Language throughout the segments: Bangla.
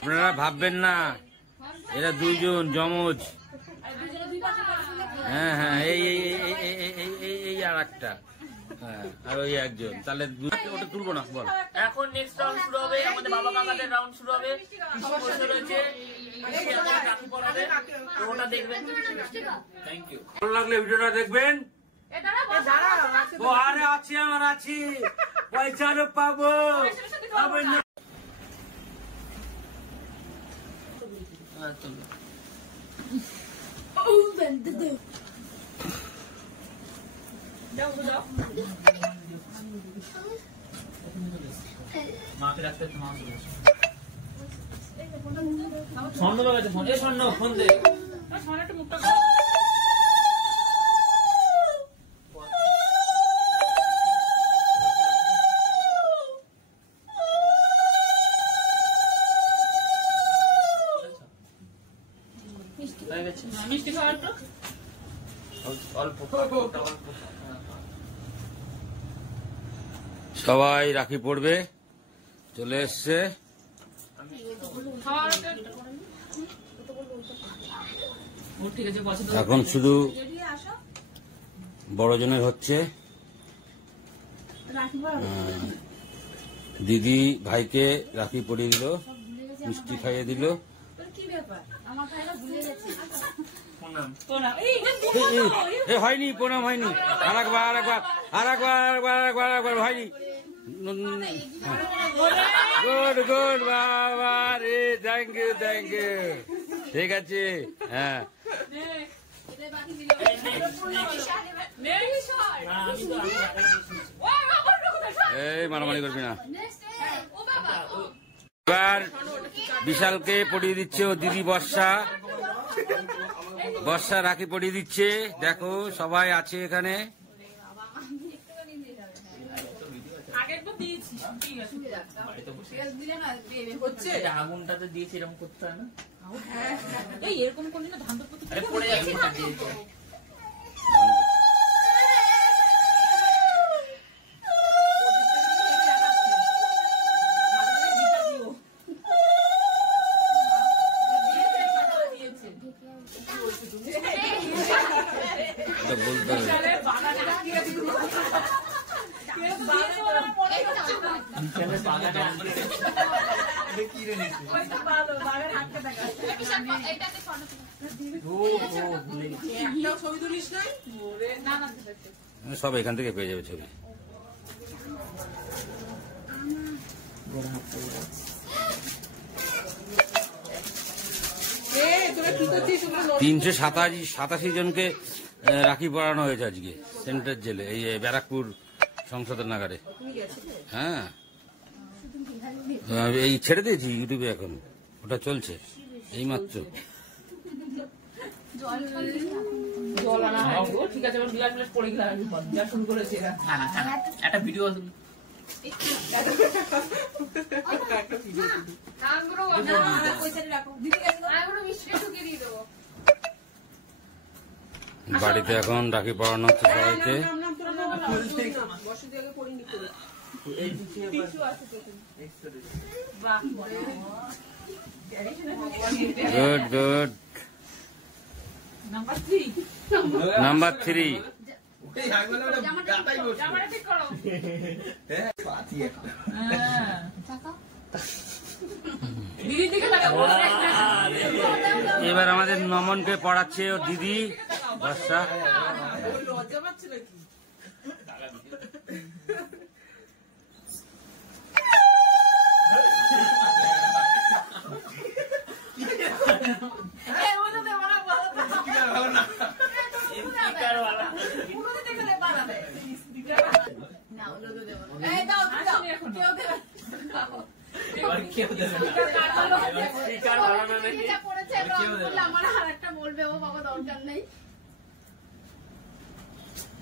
আপনারা ভাববেন না এরা দুইজন জমজ। হ্যাঁ হ্যাঁ, এই আর একটা, আর ওই একজন। তাহলে ওটা তুলবো না। বল, এখন নেক্সট রাউন্ড শুরু হবে, আমাদের বাবা কাকাদের রাউন্ড শুরু হবে। বসে রয়েছে, ওটা দেখবেন। Thank you. ভালো লাগলে ভিডিওটা দেখবেন। ও আরে আছি, আমার আছি, পয়সা পাবো। মাকে রাখতে স্বর্ণ বাগাতে ফোন, এ স্বর্ণ ফোন দে। স্বর্ণ একটু মুখটা মিষ্টি খাওয়া একটু অল্প। সবাই রাখি পড়বে, চলে এসছে। এখন শুধু বড়জনের হচ্ছে। দিদি ভাইকে রাখি পরিয়ে দিল, মিষ্টি খাইয়ে দিল। হয়নি, প্রণাম হয়নি। আরেকবার হয়নি। গুড গুড, বাবা রে, থ্যাংক ইউ থ্যাংক ইউ। ঠিক আছে, হ্যাঁ। এই মারামারি করবি না। এবার বিশালকে পড়িয়ে দিচ্ছে ও দিদি বর্ষা। বর্ষা রাখি পড়িয়ে দিচ্ছে। দেখো সবাই আছে এখানে। আগুনটাতে দিয়েছি, এরকম করতে হয় না? এরকম করলে না ধান পড়ে যাচ্ছে। বলতে হবে সব এখান থেকে পেয়ে যাবে ছবি। তিনশো 87 জনকে রাখি পড়ানো হয়েছে আজকে সেন্ট্রাল জেলে, এই ব্যারাকপুর সংসদের নাগারে। হ্যাঁ, এই ছেড়ে দিয়েছি ইউটিউবে, এখন ওটা চলছে এই মাত্র। একটা ভিডিও বাড়িতে এখন রাখি পড়ানো হচ্ছে সবাইকে। Good good. নাম্বার 3। এবার আমাদের নমনকে পড়াচ্ছে ওর দিদি বর্ষা।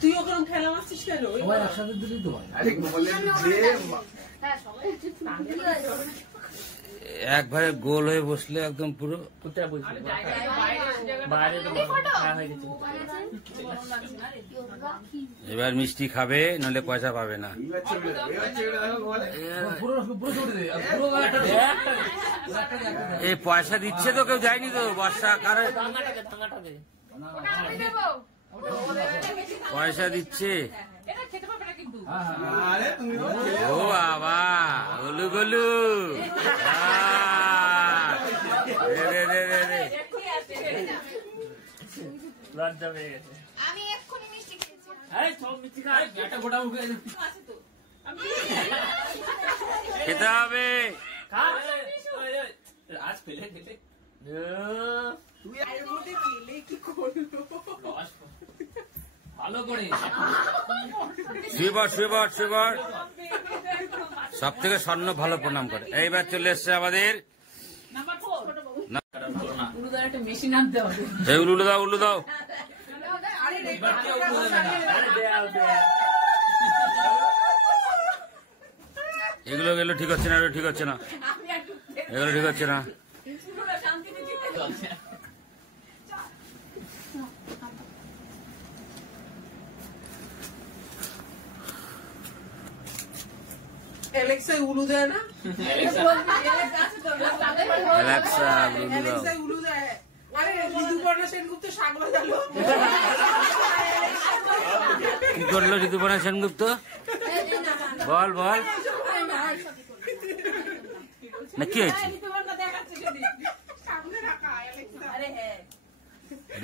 তুই ওখানে খেলা মারছিস কেন? সবাই একসাথে দিলেই তো হয়। একবারে গোল হয়ে বসলে একদম পুরো। কোথায় বলছি বাইরে তো হয়ে গেছে। এবার মিষ্টি খাবে, নলে পয়সা পাবে না। পুরো পুরো ছুটে দে, আর পুরো একটা দে। এই পয়সা দিচ্ছে তো, কেউ যায়নি তো বর্ষাকালে পয়সা দিচ্ছে। এটা খেতে পারবে না কিন্তু। ও বাবা, গলু গলু। লজ্জা পেয়ে গেছে। আমি এক্ষুনি মিষ্টি খেয়েছি। এই সব মিষ্টি খাই। একটা গোটা মুখে আছে তো। খেতে হবে। খা। আজ পেলে খেতে। তুই এর মধ্যে খেলে কি করলো? ভালো করে শুয়ে পড়। সব থেকে স্বর্ণ ভালো প্রণাম করে। এইবার চলে এসছে আমাদের। নাম্বার 4 না। উলুদার একটা মেশিন আনতে হবে। এই উলু দাও। আরে এবার কেউ বলে না। এগুলো ঠিক হচ্ছে না, আমি একটু এগুলো ঠিক হচ্ছে না। পুরো শান্তি দিচ্ছি। অ্যালেক্সা উলু দেয় না? অ্যালেক্সা উলু দাও। অ্যালেক্সা উলু দেয়। আরে ঋতুপর্ণা সেনগুপ্ত শাক বাজালো। কি করলো ঋতুপর্ণা সেনগুপ্ত? বল না, কি হয়েছে? সামনে রাখা অ্যালেক্সা। আরে হ্যাঁ,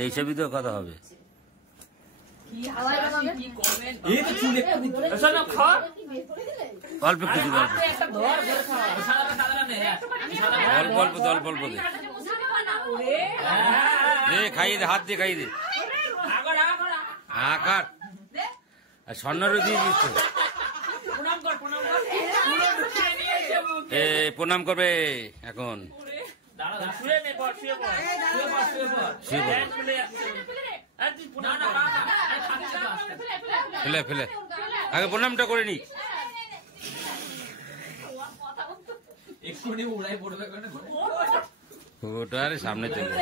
এইসবই তো কথা হবে। কি হাসি কি করবেন। এই তো চুল একটু এসব না খা। অল্প কিছু গল্প, একটা ধর ধরে খা। সাদা নেই। অল্প দে। খাইয়ে দে, হাত দিয়ে খাইয়ে দে। আকার স্বর্ণরও দিয়ে দিচ্ছে। প্রণাম করবে এখন। শুয়ে নে পর, শুয়ে পর। শুয়ে পড়ো। আর তুই পুনা না ফেলে আগে প্রণামটা করে নি। এক্ষুনি উড়াই পড়বে কেন? ওটার সামনে চলে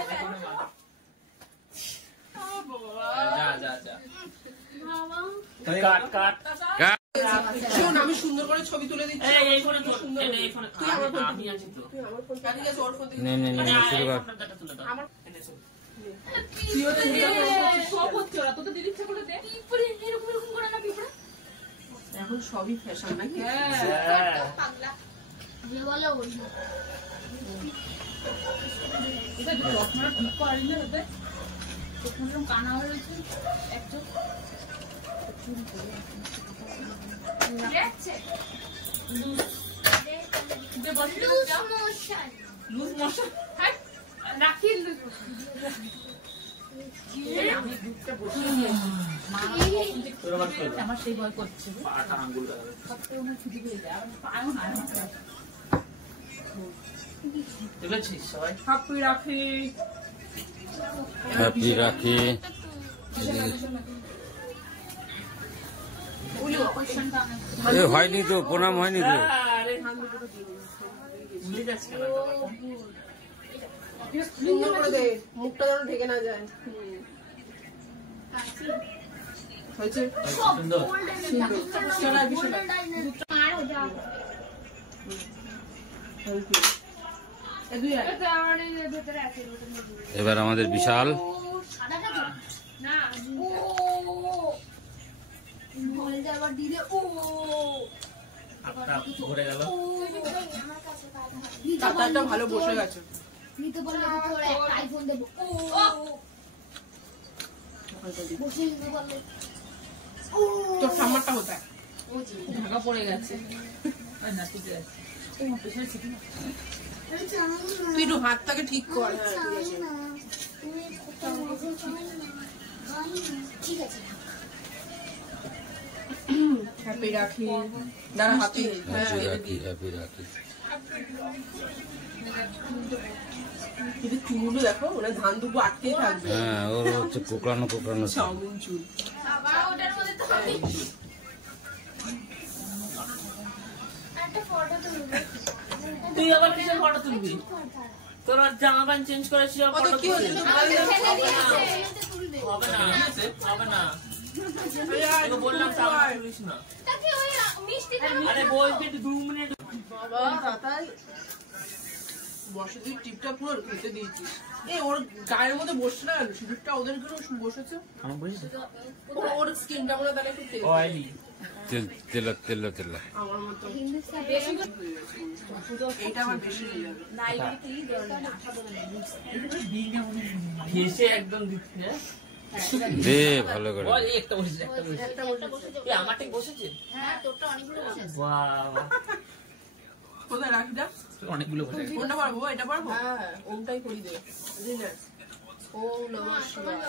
যা কাট। শোন, আমি সুন্দর করে ছবি তুলে দিচ্ছি। এই ফোনে তোর। এই ফোনে তুই আমার ফোন আমি আছি তো। তুই আমার ফোন কাটি গেছে, ওর ফোন থেকে নে শুরু কর। তুলে দাও। আমার তুইও তো সব হচ্ছে ওরা, তো দিদি ইচ্ছে করে দে। এরকম করে না পিঁপড়া? এখন সবই ফ্যাশন নাকি? হ্যাঁ। পাগলা। যে বলে ওই। এটা চশমাটা ঠিক করেন না ওদের। চোখগুলো কানা হয়ে রয়েছে এক চোখ। যাচ্ছে। যে বসে লুজ মোশন। Loose motion. হ্যাঁ, রাখি লুজ মোশন। আমি দুধটা বসিয়ে নিয়েছি। মা আমার সেই ভয় করছে। পাটা আঙ্গুল লাগাবে। সবথেকে আমার ছুটি পেয়ে যায়। আমার পায়েও না আমার। দেখেছিস সবাই? হাপ্পি রাখি। হ্যাপি রাখি। হয়নি তো, প্রণাম হয়নি তো। আরে ভুলে যাচ্ছে কেন? সুন্দর করে দে, মুখটা যেন ঢেকে না যায়। হয়েছে? সুন্দর। চল আর কিছু না। আরো যাও। এ দুই আর। এটা আমার ভেতরে আছে এরকম। এবার আমাদের বিশাল সাদাটা তো না। ও বলতে আবার দিলে ও হাতটা ঘুরে গেল। আমার কাছে দাদাটা ভালো বসে গেছে। নিতে বললে তোর একটা আইফোন দেব। ও বসে নিতে বললে ও তোর ঠাম্মারটা কোথায়? ও জি ঢাকা পড়ে গেছে। ওই না ঠিক আছে। এই মা পেছনে ছিটি না। তুই একটু হাতটাকে ঠিক কর। ঠিক আছে। হ্যাপি রাখি। দাঁড়া হাতি। হ্যাপি রাখি। কিন্তু চুলগুলো দেখো, ওরা ধান দুটো আটকেই থাকবে। হ্যাঁ, ওর হচ্ছে কোকড়ানো চাউমিন চুল। বাবা ওটা একটা ফটো তুলবে তুই আবার কিসের ফটো তুলবি? তোর আর জামা প্যান্ট চেঞ্জ করেছিস আর ফটো কি হচ্ছে? তুলবে হবে না, হবে না। তোকে বললাম সামনে তুলিস না। তাকে ওই মিষ্টি আরে বলবি একটু 2 মিনিট। বাবা তাতাই বসে তুই টিপটা পুরো খেতে দিয়েছিস। ওর গায়ের মধ্যে বসছে না সিঁদুরটা ওদের ঘরে বসেছে। আমার বুঝছিস? ওর স্কিনটা মনে তাহলে একটু তেল অয়েলি। তেল তেল তেল আমার মতো বেশি এইটা আমার বেশি হয়ে যাবে। ঘেসে একদম দিচ্ছে। দে ভালো করে বল এই একটা বসেছে, একটা বসেছে। এই আমার ঠিক বসেছে? হ্যাঁ তোরটা অনেকগুলো বসেছে বাহ বাহ। কোথায় রাখিটা? অনেকগুলো বসে কোনটা পারবো? এটা পারবো? হ্যাঁ ওমটাই করি দে। বুঝলি? ওম নমঃ শিবায়।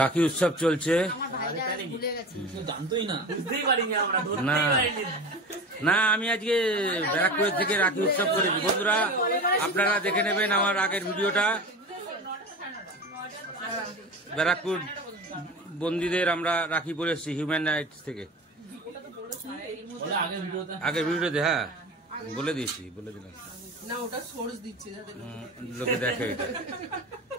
রাখি উৎসব চলছে। আমার ভাইরা ভুলে গেছে জানতোই না। বুঝতেই পারিনি আমরা, না ধরতেই পারিনি। না আমি আজকে ব্যারাকপুর থেকে রাখি উৎসব করেছি বন্ধুরা, আপনারা দেখে নেবেন আমার আগের ভিডিওটা। ব্যারাকপুর বন্দীদের আমরা রাখি পরে এসেছি হিউম্যান রাইটস থেকে। বলে আগের ভিডিওতে আগের ভিডিওতে হ্যাঁ বলে দিয়েছি, বলে দিলাম। না ওটা সোর্স দিচ্ছে যাতে লোকে দেখে ওইটা,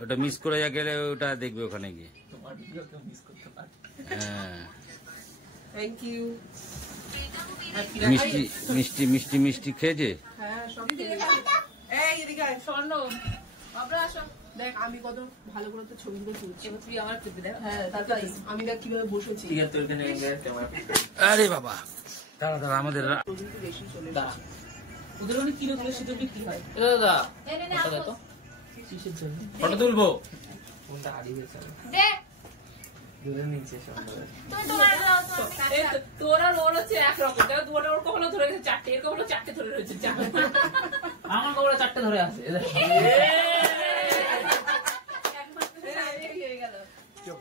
ওটা মিস করে যা গেলে ওটা দেখবে ওখানে গিয়ে। তোমার ভিডিও কেউ মিস করতে পারে। হ্যাঁ থ্যাংক ইউ। মিষ্টি মিষ্টি মিষ্টি মিষ্টি খেয়েছে। হ্যাঁ সব খেয়ে এই এদিকে আয় স্বর্ণ বাবা আসো দেখ আমি কত ভালো করে তো ছবিগুলো তুলছি। তুই আমার চেপে দেখ। হ্যাঁ তাই আমি দেখ কিভাবে বসেছি। ঠিক আছে, তোর এখানে ক্যামেরা। আরে বাবা দাঁড়া দাঁড়া আমাদের প্রযুক্তি বেশি চলে দাঁড়া। ওদের অনেক কিলো কিলো শীতের বিক্রি হয়। দাদা এনে নে ফটো আপু তো কিসের জন্য? ফটো তুলবো। কোনটা হারিয়ে গেছে? দে দূরে নিচে সুন্দর। তুমি তোমার তোর আর ওর হচ্ছে একরকম। দেখো তোর ওর কখনো ধরে গেছে 4টে, এর কখনো 4টে ধরে রয়েছে। আমার কবরে 4টে ধরে আছে।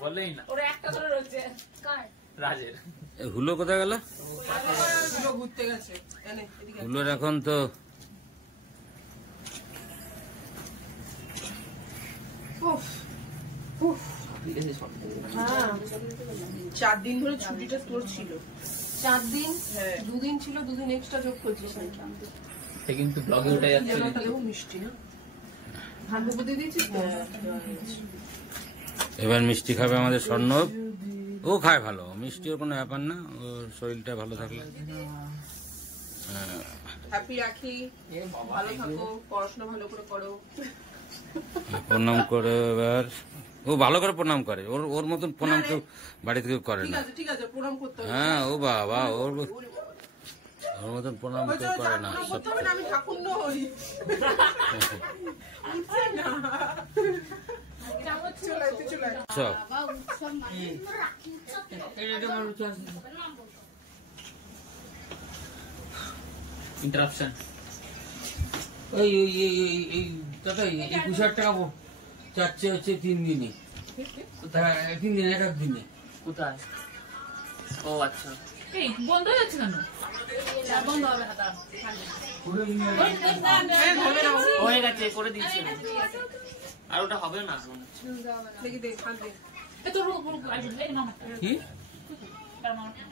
বললেই না। ওর একটা ধরে রয়েছে। কার রাজের। হুলো কোথায় গেল? পুরো ঘুরতে গেছে। এনে এদিকে আয়। হুলোর এখন তো উফ উফ হ্যাঁ 4 দিন ধরে ছুটিটা তোর ছিল। 4 দিন? হ্যাঁ 2 দিন ছিল, 2 দিন এক্সট্রা যোগ করছিস। সে কিন্তু ব্লগে উঠে যাচ্ছে। তাহলেও মিষ্টি না ধান উপরে দিয়েছিস তো? এবার মিষ্টি খাবে আমাদের স্বর্ণব। ও খায় ভালো মিষ্টি, ওর কোনো ব্যাপার না, ওর শরীরটা ভালো থাকলে। হ্যাপি রাখি, ভালো থাকো, পড়াশোনা ভালো করে করো। প্রণাম করে এবার ও ভালো করে প্রণাম করে, ওর ওর মতন প্রণাম কেউ বাড়ি থেকে করে না। ঠিক আছে প্রণাম করতে হবে। হ্যাঁ ও বাবা ওর ওর মতন প্রণাম কেউ করে না। প্রণাম করতে হবে না, আমি ঠাকুর নই। চলে আয়, তুই চলে আয়। সব বাবা উৎসব মানে রাখি উৎসব ইন্টারাপশন। এই এই এই এই এই দাদা 21,000 টাকা চাচ্ছে হচ্ছে 3 দিনে, 3 দিনে 1 দিনে। কোথায়? ও আচ্ছা। এই বন্ধ হয়ে যাচ্ছে কেন? বন্ধ হবে না তার হয়ে গেছে, করে দিচ্ছি। আর ওটা হবে না। দেখি দে, হাত দে। তোর উপর আসবে এই মামাটা কি তার মামাটা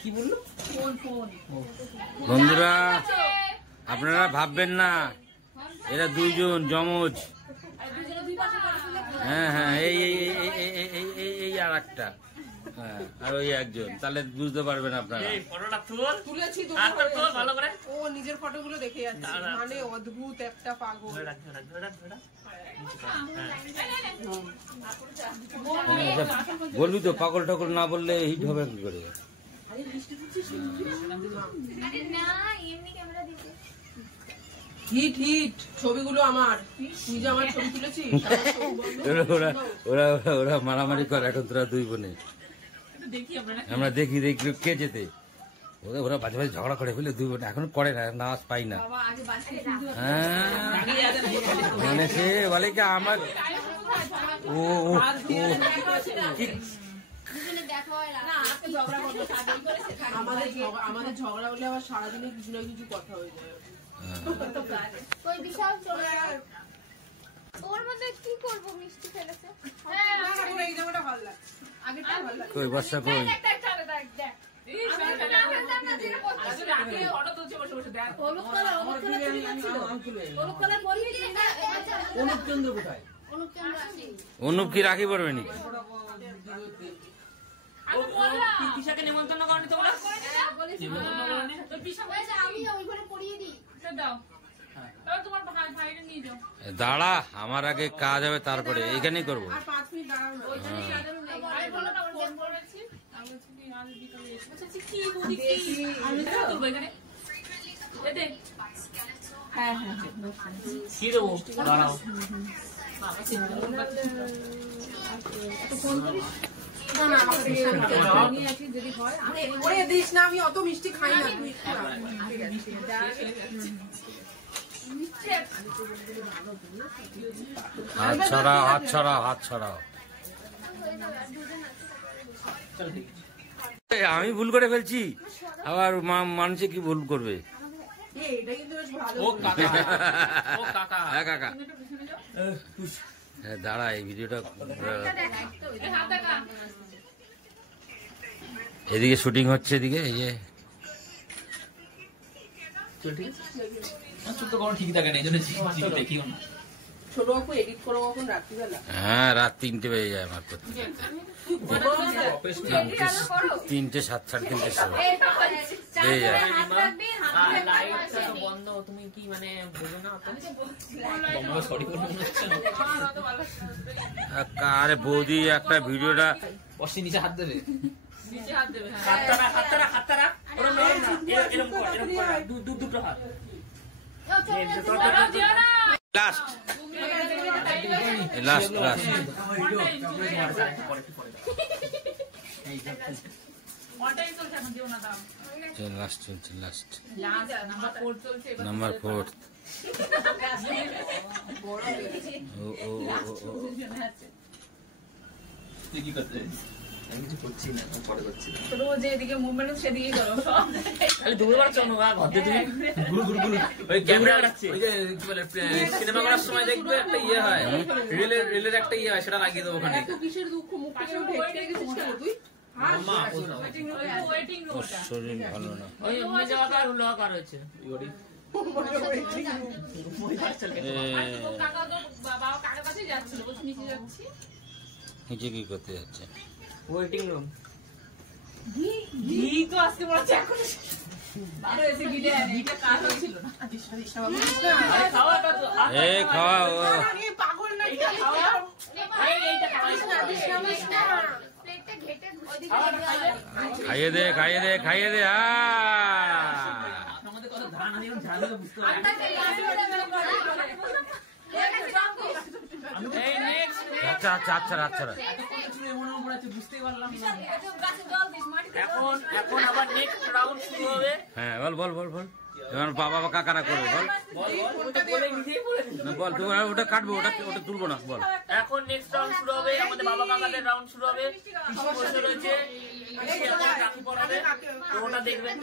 কি বললো? ফোন ফোন বন্ধুরা আপনারা ভাববেন না এরা দুইজন জমজ। হ্যাঁ হ্যাঁ এই এই এই এই এই এই এই আর একটা, হ্যাঁ আর ওই একজন, তাহলে বুঝতে পারবেন আপনারা। এই ফটোটা তোর, তুলেছি তো, আর তোর ভালো করে। ও নিজের ফটোগুলো দেখে যাচ্ছে, মানে অদ্ভুত একটা পাগল। ধরে রাখ, ধরে রাখ, ধরে রাখ, ধরে রাখ। বলবি তো পাগল টাগল না বললে হিট হবে কি করে? আরে না এমনি ক্যামেরা দিতে হিট হিট ছবিগুলো আমার, তুই যে আমার ছবি তুলেছিস আমার ছবি বন্ধ। ওরা ওরা ওরা ওরা মারামারি করে এখন তোরা দুই বোনে। দেখি আমরা আমরা দেখি দেখি কে যেতে, ওরা ওরা মাঝে মাঝে ঝগড়া করে ফেলে দুই বোনে, এখন করে না, নাচ পাই না। বাবা আগে বাসে কিন্তু হ্যাঁ মানে সে বলে কি আমার ও ও ও কি দুজনে দেখা হয় না আজকে ঝগড়া করবো সাথে করেছে আমাদের ঝগড়া হলে আবার সারাদিনে কিছু না কিছু কথা হয়ে যায়। ওই বিশাল চলে ওর মধ্যে কি করব মিষ্টি ফেলেছে এই জামাটা ভালো লাগছে, আগেরটা ভালো লাগছে। কই বর্ষা কই? ফটো তুলছে বসে বসে দেখ। হলুদ কালার চুড়ি ছিল, হলুদ কালার পরবি চুড়ি না? অনুপচন্দ্র কোথায়? অনুপ কি রাখি পড়বে নাকি? পিসাকে নেমন্তন্ন করনি তোমরা? তোর পিসা বলেছে আমি ওই ঘরে পরিয়ে দিই। দাও। তাহলে তোমার ভাইরে নিয়ে যাও। দাঁড়া, আমার আগে কাজ হবে, তারপরে এইখানেই করবো। আর 5 মিনিট দাঁড়াও না। আমি বললাম আমার ফোন করেছি। আমি বলছি কি আজ বিকালে এসে। বলছি কি বুঝি কি? আমি তো তুলবো এখানে। এ দেখ। হ্যাঁ হ্যাঁ কি দেবো? দাঁড়াও। বাবা চিন্তা করছে। না না আমাকে দিয়ে নিয়ে আসি যদি হয়। ওরে দিস না, আমি অত মিষ্টি খাই না, তুই একটু রাখ। হাত ছড়াও, হাত ছড়াও, হাত ছড়াও। আমি ভুল করে ফেলছি, আবার মানুষে কি ভুল করবে? এটা কিন্তু বেশ ভালো। ও কাকা, ও কাকা। হ্যাঁ কাকা, হ্যাঁ দাঁড়া, এই ভিডিওটা এদিকে শুটিং হচ্ছে, এদিকে এই যে চল ঠিক আছে। চুপ তো কোনো ঠিক থাকে না, এই জন্য দেখিও না। ছোট বাবু এডিট করো কখন? রাত্রিবেলা? হ্যাঁ রাত 3টে বেজে যায় আমার করতে। 3টে 7, 3:30 সময় বেজে যায়। লাইটটা তো বন্ধ, তুমি কি মানে বোঝো না? সরি বলে মনে হচ্ছে না। আরে বৌদি একটা ভিডিওটা অসি নিচে হাত দেবে। নিচে হাত দেবে। হ্যাঁ। হাতটা রাখ। ওরম এরকম কর, দুটো হাত। বলো দিও না। লাস্ট লাস্ট লাস্ট ওটাই চলছে এখন দিও না দাও। লাস্ট চলছে, লাস্ট লাস্ট নাম্বার 4 চলছে। নাম্বার 4। ও ও ও তুই কি করতে? আমি কিছু করছি না, আমি পরে করছি। তোর যে এদিকে মুভমেন্ট সেদিকেই করো সব। খালি দৌড়ে বেড়াচ্ছ না, ঘরে তুমি গুরু গুরু গুরু ওই ক্যামেরা ওই যে কি বলে সিনেমা করার সময় দেখবে একটা ইয়ে হয়, রিলের একটা ইয়ে হয়, সেটা লাগিয়ে দেবো ওখানে। এত কিসের দুঃখ, মুখটা কেন ঢেকে গেছিস কেন তুই? আম্মা ওয়েটিং রুমটা। শরীর ভালো না। ওই উঠে যাওয়া কার উল্লাহ কার হয়েছে কাকা তো বাবা কাকার কাছেই যাচ্ছিল, বলছি নিচে যাচ্ছি। নিচে কি করতে যাচ্ছে? Waiting room. ঘি তো আসতে বলছে এখন। ভালো এসে ঘিটা কাজ হচ্ছিল না। খাওয়াটা তো এ খাওয়া ও আরে পাগল নাকি? এইটা খাওয়া। প্লেটটা ঘেটে ওইদিকে খাইয়ে দে, খাইয়ে দে, খাইয়ে দে। আমাদের কত ধান আমি এখন জানি না, বুঝতে পারি। এই নেক্সট আচ্ছা আচ্ছা আচ্ছা আচ্ছা বুঝতেই পারলাম না। এখন আবার নেক্সট রাউন্ড শুরু হবে। হ্যাঁ বল বল বল বল, এবার বাবা কাকারা করবে বল। না বল, তুমি ওটা কাটবো, ওটা তুলবো না, বল। এখন নেক্সট রাউন্ড শুরু হবে, আমাদের বাবা কাকাদের রাউন্ড শুরু হবে। পিসি বসে রয়েছে, পিসি এখন রাখি পরাবে, তো ওটা দেখবেন।